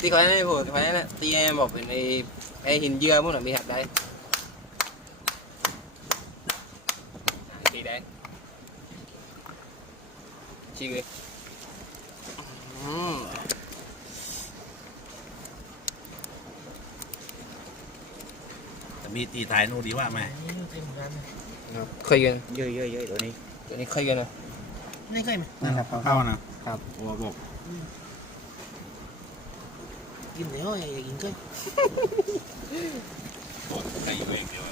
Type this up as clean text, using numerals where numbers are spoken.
ตีก่อนนี่ผมตีก่อนนี่ตีแอมบอกเป็นไอ้หินเยื่อพวกนั้นมีหักได้ตีได้ชิคเลยแต่มีตีถ่ายนู่นดีว่าไหม เคยกัน เยอะตัวนี้ ตัวนี้เคยกันนะ ไม่เคยไหม นั่นเข้านะครับ โอ้บอก กินแล้วอย่ากินเคย บอกใครอยู่เองเดียว